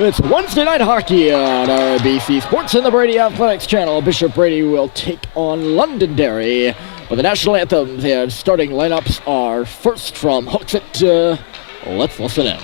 It's Wednesday night hockey on RBC Sports and the Brady Athletics channel. Bishop Brady will take on Londonderry with the national anthem. Their starting lineups are first from Hooksett. Let's listen in.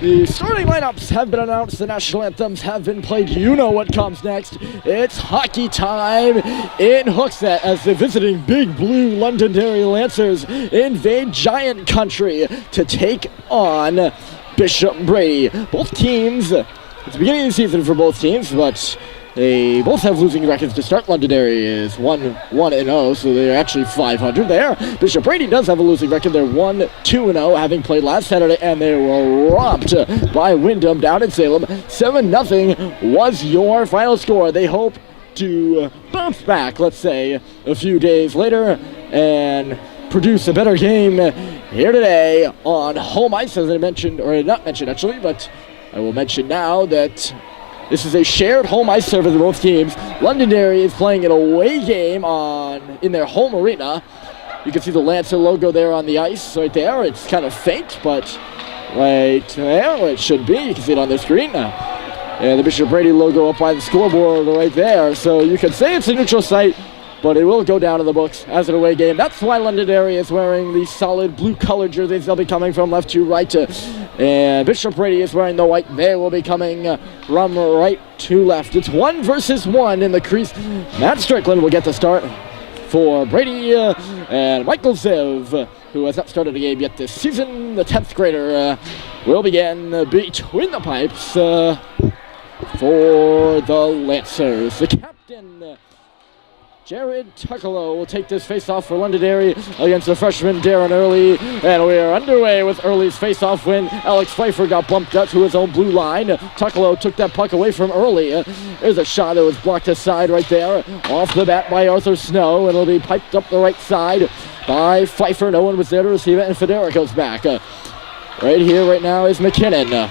The starting lineups have been announced. The national anthems have been played. You know what comes next. It's hockey time in Hooksett as the visiting Big Blue Londonderry Lancers invade Giant Country to take on Bishop Brady. Both teams, it's the beginning of the season for both teams, but they both have losing records to start. Londonderry is 1-0, so they're actually 500 there. Bishop Brady does have a losing record. They're 1-2-0, having played last Saturday, and they were robbed by Wyndham down in Salem. 7-0 was your final score. They hope to bounce back, let's say, a few days later and produce a better game here today on home ice, as I mentioned, or not mentioned actually, but I will mention now that this is a shared home ice surface of both teams. Londonderry is playing an away game in their home arena. You can see the Lancer logo there on the ice right there. It's kind of faint, but right there where it should be. You can see it on the screen. And the Bishop Brady logo up by the scoreboard right there. So you can say it's a neutral site, but it will go down in the books as an away game. That's why Londonderry is wearing the solid blue-colored jerseys. They'll be coming from left to right. And Bishop Brady is wearing the white. They will be coming from right to left. It's 1 versus 1 in the crease. Matt Strickland will get the start for Brady, and Michael Zev, who has not started a game yet this season, the 10th grader, will begin between the pipes for the Lancers. The captain, Jared Tuckalo, will take this face-off for Londonderry against the freshman Darren Early, and we are underway with Early's face-off win. Alex Pfeiffer got bumped up to his own blue line. Tuckalo took that puck away from Early. There's a shot that was blocked aside right there, off the bat by Arthur Snow, and it'll be piped up the right side by Pfeiffer. No one was there to receive it, and Federa goes back. Right here, right now, is McKinnon.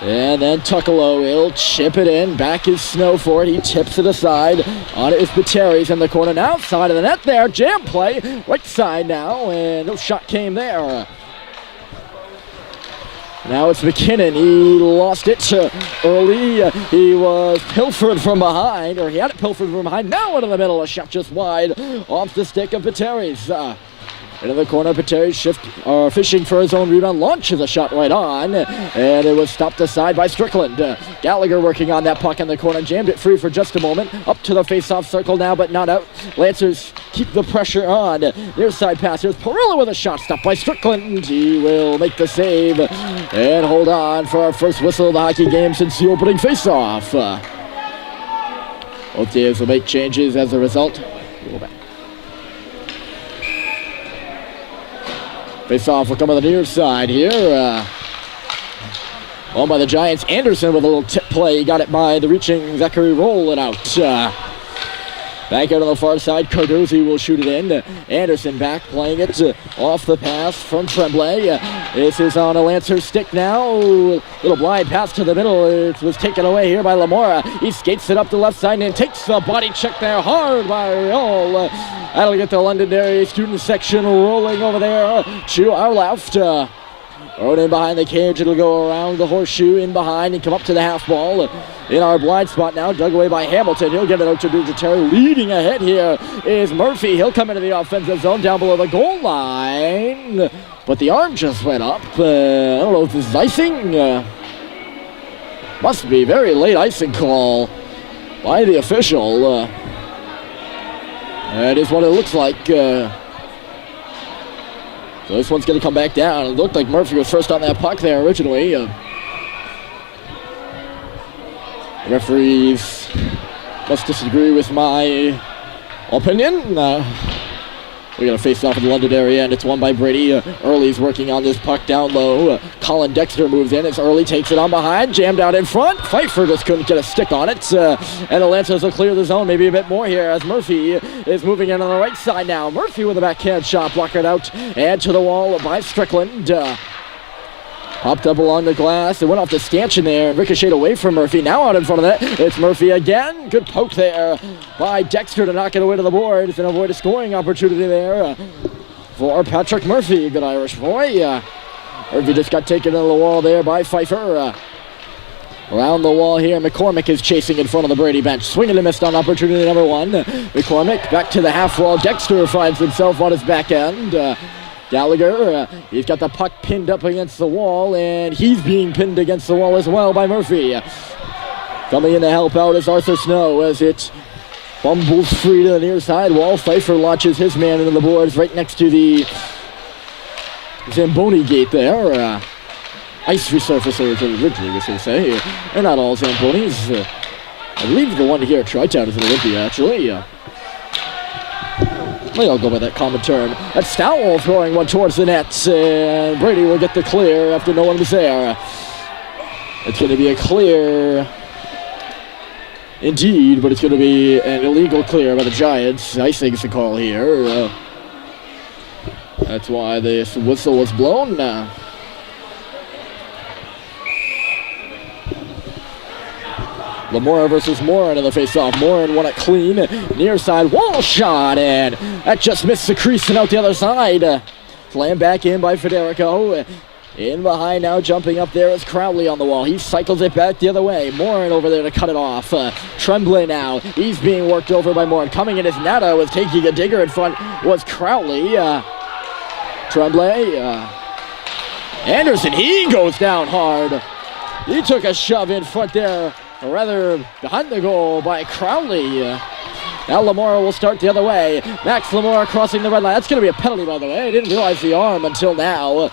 And then Tuckalo will chip it in. Back is Snow for it. He tips it aside. On it is Pateri's in the corner now. Side of the net there. Jam play. Right side now. And no shot came there. Now it's McKinnon. He lost it early. He was pilfered from behind. Or he had it pilfered from behind. Now into the middle. A shot just wide off the stick of Pateri's. Into the corner, Pateri fishing for his own rebound, launches a shot right on, and it was stopped aside by Strickland. Gallagher working on that puck in the corner, jammed it free for just a moment, up to the face-off circle now, but not out. Lancers keep the pressure on. Near side pass, here's Perillo with a shot, stopped by Strickland. He will make the save and hold on for our first whistle of the hockey game since the opening face-off. Both teams will make changes as a result. We'll go back. Face-off will come on the near side here. Won by the Giants. Anderson with a little tip play. He got it by the reaching Zachary. Roll it out. Back out on the far side. Cardozi will shoot it in. Anderson back playing it off the pass from Tremblay. This is on a Lancer stick now. Little blind pass to the middle. It was taken away here by Lamora. He skates it up the left side and takes the body check there hard by Riol. That'll get the Londonderry student section rolling over there to our left. Thrown in behind the cage, it'll go around the horseshoe in behind and come up to the half ball. In our blind spot now, dug away by Hamilton. He'll get it out to Dugitari. Leading ahead here is Murphy. He'll come into the offensive zone down below the goal line. But the arm just went up. I don't know if this is icing. Must be very late icing call by the official. That is what it looks like. So this one's going to come back down. It looked like Murphy was first on that puck there originally. Referees must disagree with my opinion. We're going to face off at the Londonderry end. It's won by Brady. Early's working on this puck down low. Colin Dexter moves in as Early takes it on behind. Jammed out in front. Pfeiffer just couldn't get a stick on it. And the Lancers will clear the zone maybe a bit more here as Murphy is moving in on the right side now. Murphy with a backhand shot. Blocked out and to the wall by Strickland. Popped up along the glass. It went off the stanchion there and ricocheted away from Murphy. Now out in front of that, it's Murphy again. Good poke there by Dexter to knock it away to the boards and avoid a scoring opportunity there for Patrick Murphy. Good Irish boy. Murphy just got taken into the wall there by Pfeiffer. Around the wall here, McCormick is chasing in front of the Brady bench. Swinging and missed on opportunity number one. McCormick back to the half wall. Dexter finds himself on his back end. Gallagher, he's got the puck pinned up against the wall, and he's being pinned against the wall as well by Murphy. Coming in to help out is Arthur Snow as it bumbles free to the near side wall. Pfeiffer launches his man into the boards right next to the Zamboni gate there. Ice resurfacers originally, was going to say. They're not all Zambonis. I believe the one here at Tri-Town is an Olympia, actually. I'll go by that common term. That's Stowell throwing one towards the net, and Brady will get the clear after no one was there. It's going to be a clear indeed, but it's going to be an illegal clear by the Giants. Icing's the call here. That's why this whistle was blown. Lamora versus Morin in the face-off. Morin won it clean. Near side wall shot, and that just missed the crease and out the other side. Slammed back in by Federico. In behind now, jumping up there is Crowley on the wall. He cycles it back the other way. Morin over there to cut it off. Tremblay now. He's being worked over by Morin. Coming in as Nata was taking a digger in front was Crowley. Tremblay. Anderson, he goes down hard. He took a shove in front there. Or rather, behind the goal by Crowley. Now Lamora will start the other way. Max Lamora crossing the red line. That's going to be a penalty, by the way. I didn't realize the arm until now.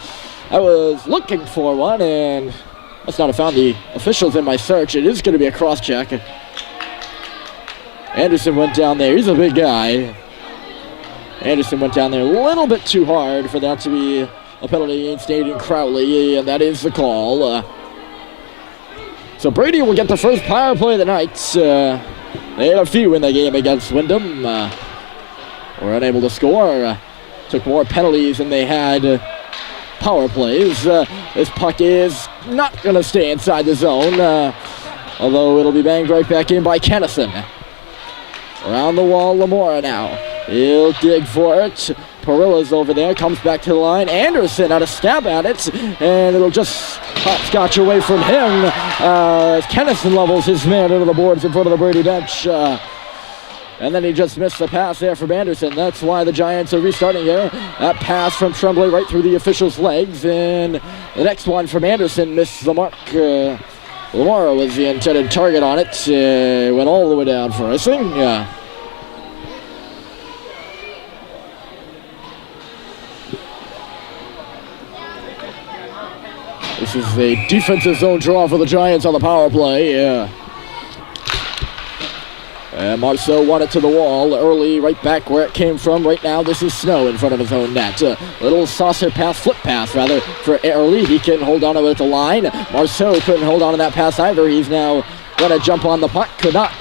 I was looking for one, and must not have found the officials in my search. It is going to be a cross-check. Anderson went down there. He's a big guy. Anderson went down there a little bit too hard for that to be a penalty against Aiden Crowley, and that is the call. So Brady will get the first power play of the night. They had a few in the game against Wyndham. Were unable to score. Took more penalties than they had power plays. This puck is not going to stay inside the zone. Although it'll be banged right back in by Kennison. Around the wall, Lamora now. He'll dig for it. Perilla's over there, comes back to the line. Anderson had a stab at it, and it'll just hopscotch away from him as Kennison levels his man into the boards in front of the Brady bench. And then he just missed the pass there from Anderson. That's why the Giants are restarting here. That pass from Tremblay right through the official's legs, and the next one from Anderson missed the mark. Lamora was the intended target on it. Went all the way down for icing. This is a defensive zone draw for the Giants on the power play. And Marceau won it to the wall early, right back where it came from. Right now, this is Snow in front of his own net. Little saucer pass, flip pass, rather, for Early. He couldn't hold on to it at the line. Marceau couldn't hold on to that pass either. He's now going to jump on the puck. Could not.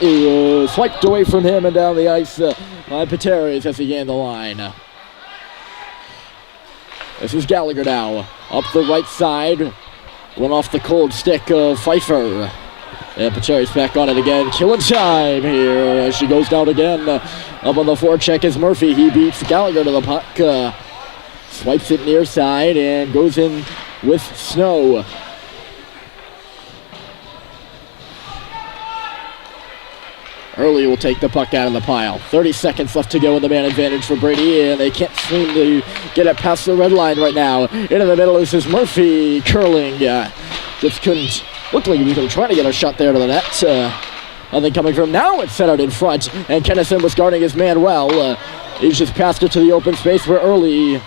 Swiped away from him and down the ice by Pateres as he gained the line. This is Gallagher now. Up the right side. Went off the cold stick of Pfeiffer. And Pateri's back on it again. Killing time here as she goes down again. Up on the forecheck is Murphy. He beats Gallagher to the puck. Swipes it near side and goes in with Snow. Early will take the puck out of the pile. 30 seconds left to go in the man advantage for Brady, and they can't seem to get it past the red line right now. Into the middle, this is Murphy curling. Just couldn't. Looked like he was going to try to get a shot there to the net. Nothing coming from now. It's set out in front, and Kennison was guarding his man well. He's just passed it to the open space where Early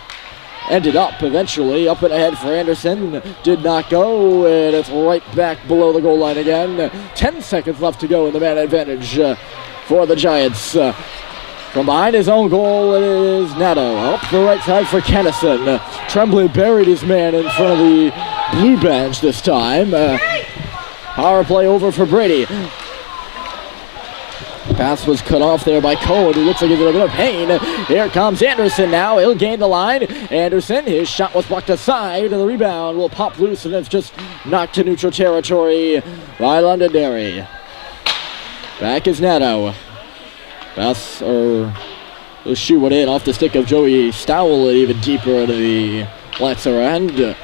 ended up eventually. Up and ahead for Anderson. Did not go, and it's right back below the goal line again. 10 seconds left to go in the man advantage for the Giants. From behind his own goal, it is Nato. Up the right side for Kennison. Tremblay buried his man in front of the blue bench this time. Power play over for Brady. Pass was cut off there by Cohen, who looks like he's in a bit of pain. Here comes Anderson now. He'll gain the line. Anderson, his shot was blocked aside. The rebound will pop loose, and it's just knocked to neutral territory by Londonderry. Back is Nato. Pass, or the shoe went in off the stick of Joey Stowell and even deeper into the Lancer end.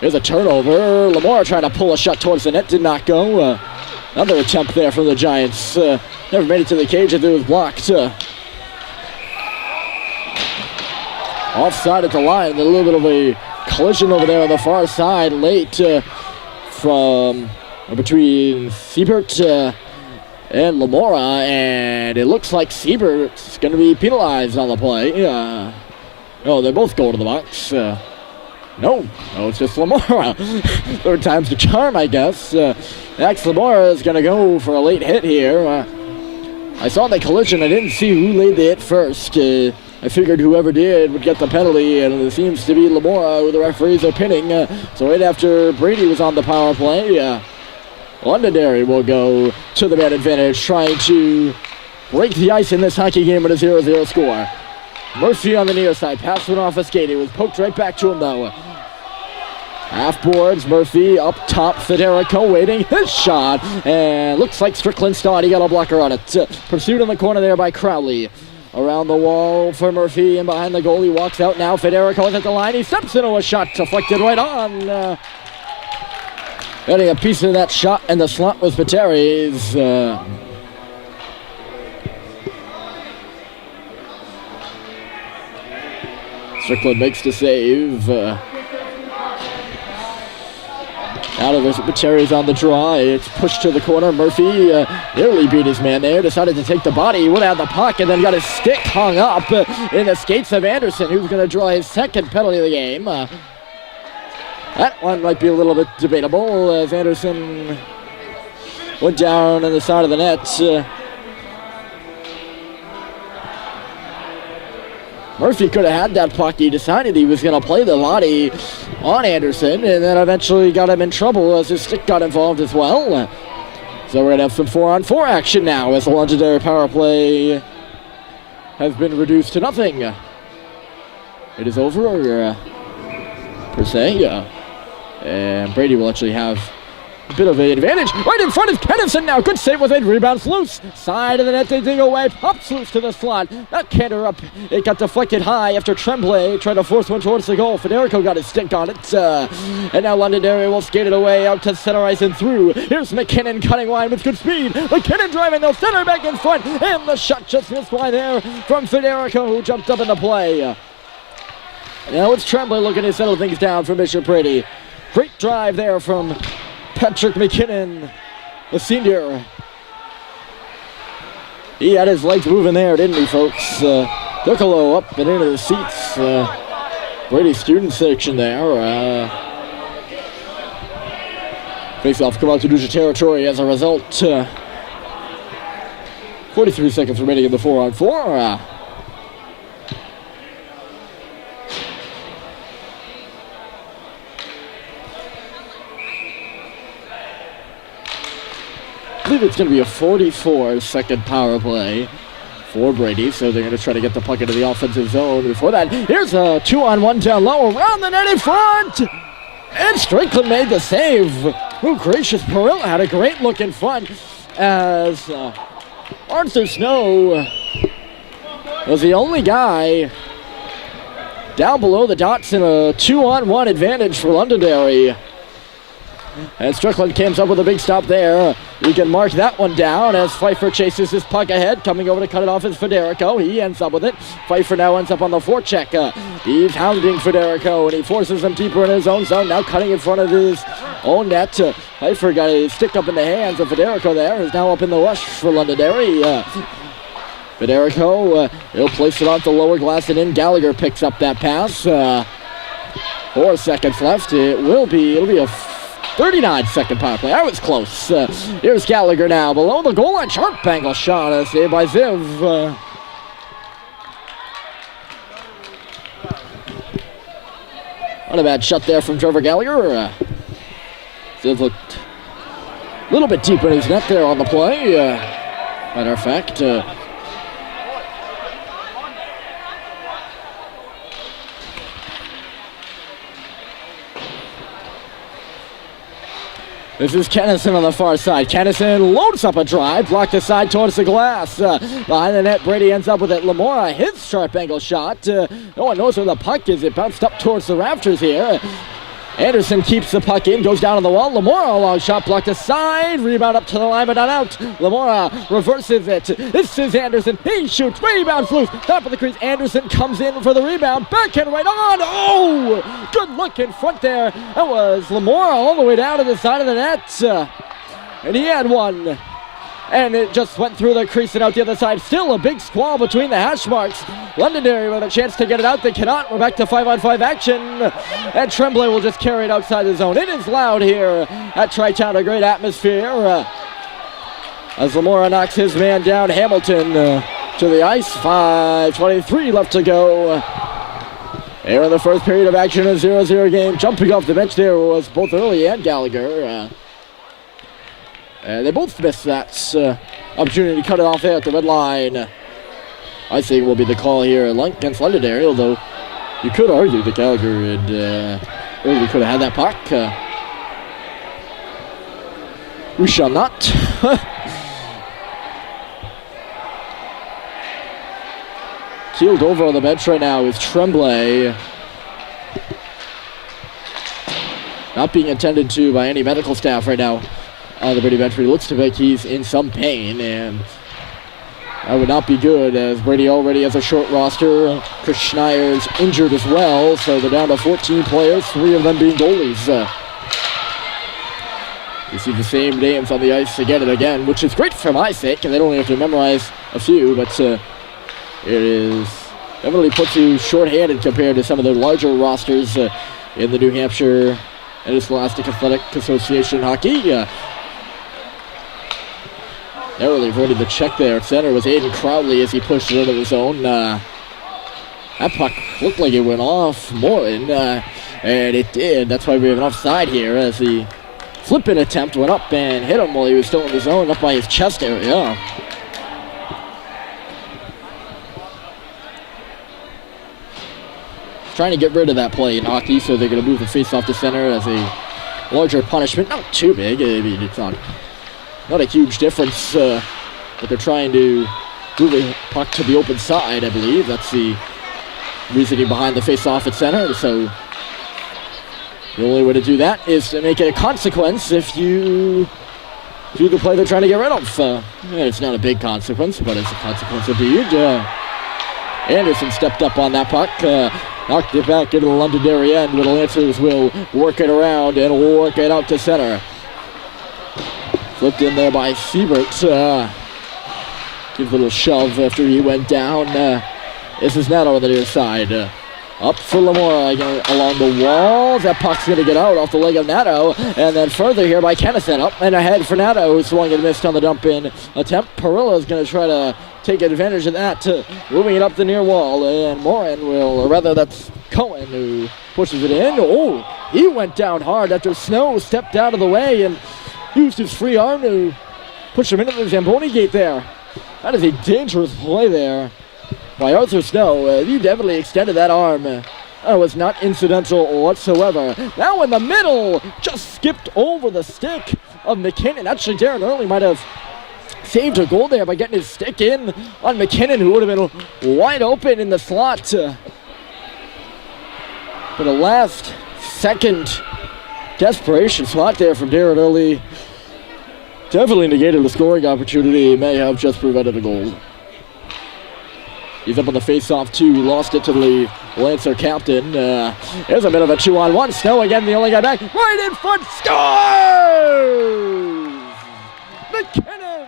Here's a turnover. Lamora trying to pull a shot towards the net. Did not go. Another attempt there from the Giants. Never made it to the cage as it was blocked. Offside at the line. A little bit of a collision over there on the far side late from between Siebert and Lamora, and it looks like Siebert's going to be penalized on the play. Oh, they both go to the box. No, it's just Lamora. Third time's the charm, I guess. Max Lamora is going to go for a late hit here. I saw the collision. I didn't see who laid the hit first. I figured whoever did would get the penalty, and it seems to be Lamora who the referees are pinning. So right after Brady was on the power play, Londonderry will go to the man advantage, trying to break the ice in this hockey game with a 0-0 score. Murphy on the near side. Pass went off a skate. It was poked right back to him, though. Half boards, Murphy up top. Federico waiting his shot. And looks like Strickland started. He got a blocker on it. Pursued in the corner there by Crowley. Around the wall for Murphy and behind the goal. He walks out now. Federico is at the line. He steps into a shot. Deflected right on. Getting a piece of that shot in the slot was Pateri's. Strickland makes the save. Out of it, Pateri's on the draw. It's pushed to the corner. Murphy nearly beat his man there. Decided to take the body. He went out the puck and then got his stick hung up in the skates of Anderson, who's going to draw his second penalty of the game. That one might be a little bit debatable as Anderson went down on the side of the net. Murphy could have had that puck. He decided he was going to play the body on Anderson and then eventually got him in trouble as his stick got involved as well. So we're going to have some 4-on-4 action now as the Londonderry power play has been reduced to nothing. It is over, per se. And Brady will actually have a bit of an advantage. Right in front of Kennison now. Good save with it. Rebounds loose. Side of the net. They dig away. Pops loose to the slot. That canter up. It got deflected high after Tremblay tried to force one towards the goal. Federico got his stick on it. And now Londonderry will skate it away out to center ice and through. Here's McKinnon cutting line with good speed. McKinnon driving. They'll center back in front. And the shot just missed wide there from Federico, who jumped up in the play. Now it's Tremblay looking to settle things down for Bishop Brady. Great drive there from Patrick McKinnon, the senior. He had his legs moving there, didn't he, folks? Piccolo up and into the seats. Brady student section there. Face-off come out to Dusha territory as a result. 43 seconds remaining in the 4-on-4. I believe it's going to be a 44-second power play for Brady, so they're going to try to get the puck into the offensive zone. Before that, here's a 2-on-1 down low, around the net in front! And Strickland made the save. Oh, gracious, Perilla had a great look in front as Arthur Snow was the only guy down below the dots in a 2-on-1 advantage for Londonderry. And Strickland comes up with a big stop there. We can mark that one down as Pfeiffer chases his puck ahead. Coming over to cut it off is Federico. He ends up with it. Pfeiffer now ends up on the forecheck. He's hounding Federico and he forces him deeper in his own zone. Now cutting in front of his own net. Pfeiffer got his stick up in the hands of Federico there. Is now up in the rush for Londonderry. Federico, he'll place it off the lower glass and in. Gallagher picks up that pass. 4 seconds left. It'll be a 39-second power play. That was close. Here's Gallagher now below the goal line. Sharp angle shot. Saved by Ziv. Not a bad shot there from Trevor Gallagher. Ziv looked a little bit deep in his net there on the play. Matter of fact. This is Kennison on the far side. Kennison loads up a drive, blocked aside towards the glass. Behind the net, Brady ends up with it. Lamora hits sharp angle shot. No one knows where the puck is. It bounced up towards the rafters here. Anderson keeps the puck in, goes down on the wall. Lamora, a long shot, blocked aside. Rebound up to the line, but not out. Lamora reverses it. This is Anderson. He shoots. Rebounds loose. Top of the crease. Anderson comes in for the rebound. Backhand right on. Oh! Good look in front there. That was Lamora all the way down to the side of the net. And he had one. And it just went through the crease and out the other side. Still a big squall between the hash marks. Londonderry with a chance to get it out. They cannot. We're back to 5-on-5 action. And Tremblay will just carry it outside the zone. It is loud here at Tri-Town. A great atmosphere. As Lamora knocks his man down, Hamilton to the ice. 5:23 left to go. Here in the first period of action, a 0-0 game. Jumping off the bench there was both Early and Gallagher. And they both missed that opportunity to cut it off there at the red line. I think will be the call here against Londonderry, although you could argue that Gallagher really could have had that puck. We shall not. Keeled over on the bench right now is Tremblay. Not being attended to by any medical staff right now on the Brady bench, but he looks to be like he's in some pain, and that would not be good as Brady already has a short roster. Chris Schneier's injured as well, so they're down to 14 players, 3 of them being goalies. You see the same names on the ice again and again, which is great for my sake, and they don't have to memorize a few, but it is definitely puts you short-handed compared to some of the larger rosters in the New Hampshire Interscholastic Athletic Association hockey. Narrowly avoided the check there. Center was Aiden Crowley as he pushed it into the zone. That puck looked like it went off Morin, and it did. That's why we have an offside here as the flip-in attempt went up and hit him while he was still in the zone, up by his chest area. Trying to get rid of that play in hockey, so they're going to move the face-off to center as a larger punishment. Not too big. I mean, it's not a huge difference, but they're trying to move the puck to the open side, I believe. That's the reasoning behind the face-off at center. So the only way to do that is to make it a consequence if you do the play they're trying to get rid of. It's not a big consequence, but it's a consequence indeed. Anderson stepped up on that puck, knocked it back into the Londonderry end, but the Lancers will work it around and work it out to center. Flipped in there by Siebert. Give a little shove after he went down. This is Nato on the near side. Up for Lamora along the walls. That puck's going to get out off the leg of Nato. And then further here by Kennison. Up and ahead for Nato, who swung and missed on the dump-in attempt. Perillo is going to try to take advantage of that, moving it up the near wall. And Morin will, or rather that's Cohen who pushes it in. Oh, he went down hard after Snow stepped out of the way and used his free arm to push him into the Zamboni gate there. That is a dangerous play there by Arthur Snow. He definitely extended that arm. That was not incidental whatsoever. Now in the middle, just skipped over the stick of McKinnon. Actually, Darren Early might have saved a goal there by getting his stick in on McKinnon, who would have been wide open in the slot. But a last-second desperation slot there from Darren Early definitely negated the scoring opportunity. He may have just prevented a goal. He's up on the face-off, too. He lost it to the Lancer captain. There's a bit of a 2-on-1. Snow again, the only guy back. Right in front, scores! McKinnon!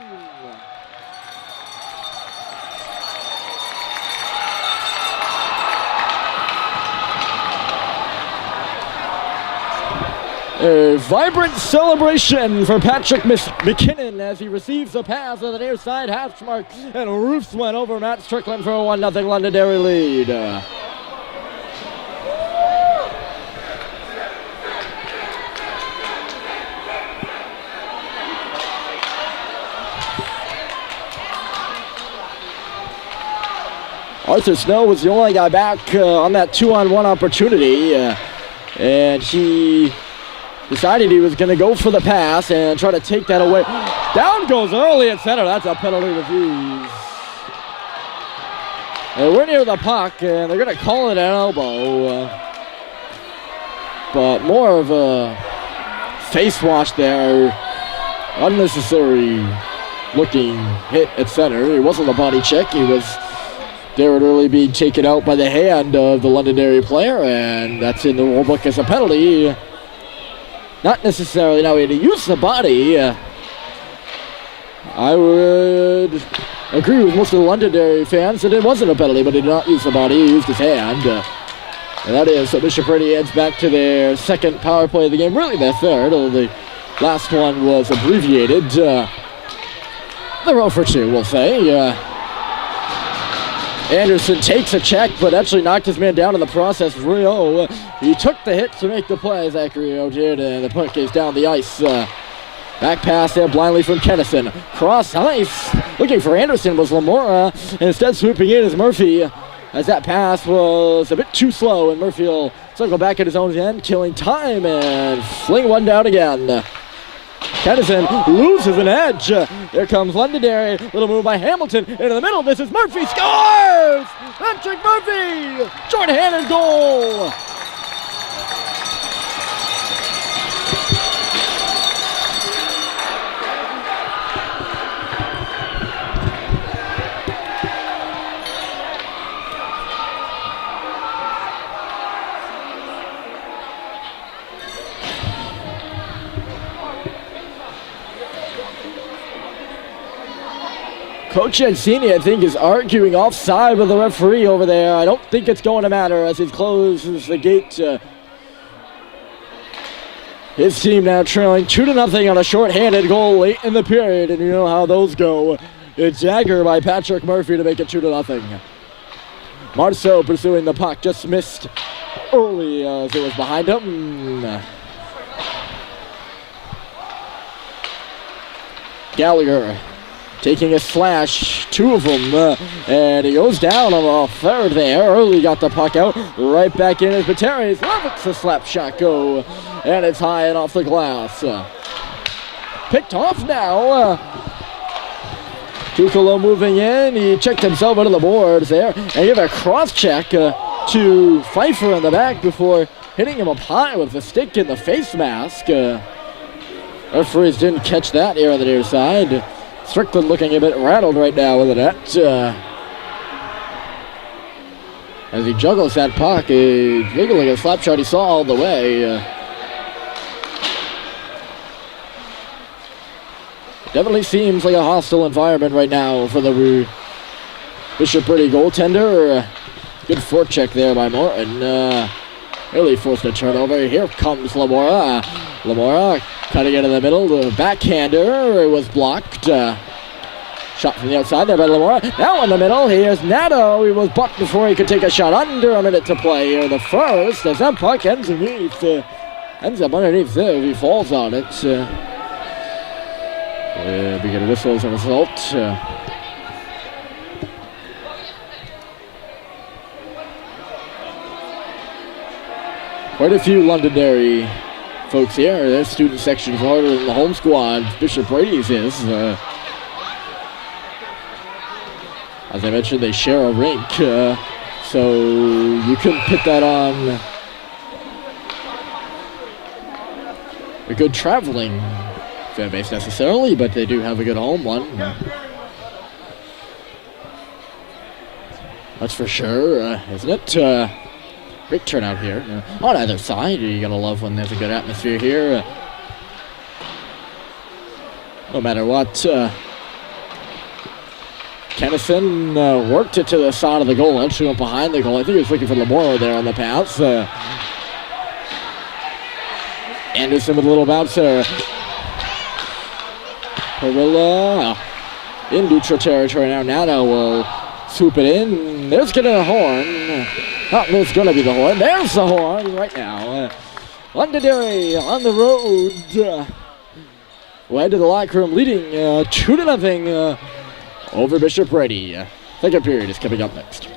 A vibrant celebration for Patrick McKinnon as he receives the pass on the near side hash mark and roofs one over Matt Strickland for a 1-0 Londonderry lead. Arthur Snow was the only guy back on that 2-on-1 opportunity, and he decided he was going to go for the pass and try to take that away. Down goes Early at center. That's a penalty refused. And we're near the puck, and they're going to call it an elbow. But more of a face wash there. Unnecessary looking hit at center. It wasn't a body check. It was Darren Early being taken out by the hand of the Londonderry player, and that's in the rule book as a penalty. Not necessarily now he had to use the body. I would agree with most of the Londonderry fans that it wasn't a penalty, but he did not use the body, he used his hand. And that is, so Bishop Brady heads back to their second power play of the game, really their third, although the last one was abbreviated. They're 0 for 2, we'll say. Anderson takes a check, but actually knocked his man down in the process. Rio, he took the hit to make the play. Zach Rio did, and the puck is down the ice. Back pass there blindly from Kennison. Cross ice. Looking for Anderson was Lamora. And instead swooping in is Murphy. As that pass was a bit too slow. And Murphy will circle back at his own end. Killing time and fling one down again. Kennison loses an edge. There comes Londonderry. Little move by Hamilton. Into the middle. This is Murphy. Scores! Patrick Murphy! Short-handed goal. Coach Ancini, I think, is arguing offside with the referee over there. I don't think it's going to matter as he closes the gate. His team now trailing 2-0 on a short-handed goal late in the period, and you know how those go. A dagger by Patrick Murphy to make it 2-0. Marceau pursuing the puck, just missed early as it was behind him. Gallagher taking a slash, two of them, and he goes down on the third there. Early got the puck out, right back in as Pateres lets the slap shot go, and it's high and off the glass. Picked off now. Tukalo moving in, he checked himself under the boards there, and gave a cross check to Pfeiffer in the back before hitting him up high with the stick in the face mask. Referees didn't catch that here on the near side. Strickland looking a bit rattled right now with the net. As he juggles that puck, he's wiggling a slap shot he saw all the way. Definitely seems like a hostile environment right now for the Bishop Brady goaltender. Good forecheck there by Morton. Really forced a turnover. Here comes Lamora. Lamora cutting it in the middle. The backhander was blocked. Shot from the outside there by Lamora. Now in the middle, here's Nato. He was blocked before he could take a shot. Under a minute to play here. The first, as that puck ends up underneath there if he falls on it. We get a whistle as a result. Quite a few Londonderry folks here. Their student section is harder than the home squad. Bishop Brady's is. As I mentioned, they share a rink, so you couldn't put that on a good traveling fan base necessarily, but they do have a good home one. That's for sure, isn't it? Great turnout here. On either side, you gotta love when there's a good atmosphere here. No matter what. Kennison worked it to the side of the goal, actually went behind the goal. I think he was looking for Lamora there on the pass. Anderson with a little bouncer. Perilla in neutral territory now. Nato will swoop it in. There's gonna be a horn. There's gonna be the horn. There's the horn right now. Londonderry on the road. Went to the locker room leading 2-0 over Bishop Brady. Second period is coming up next.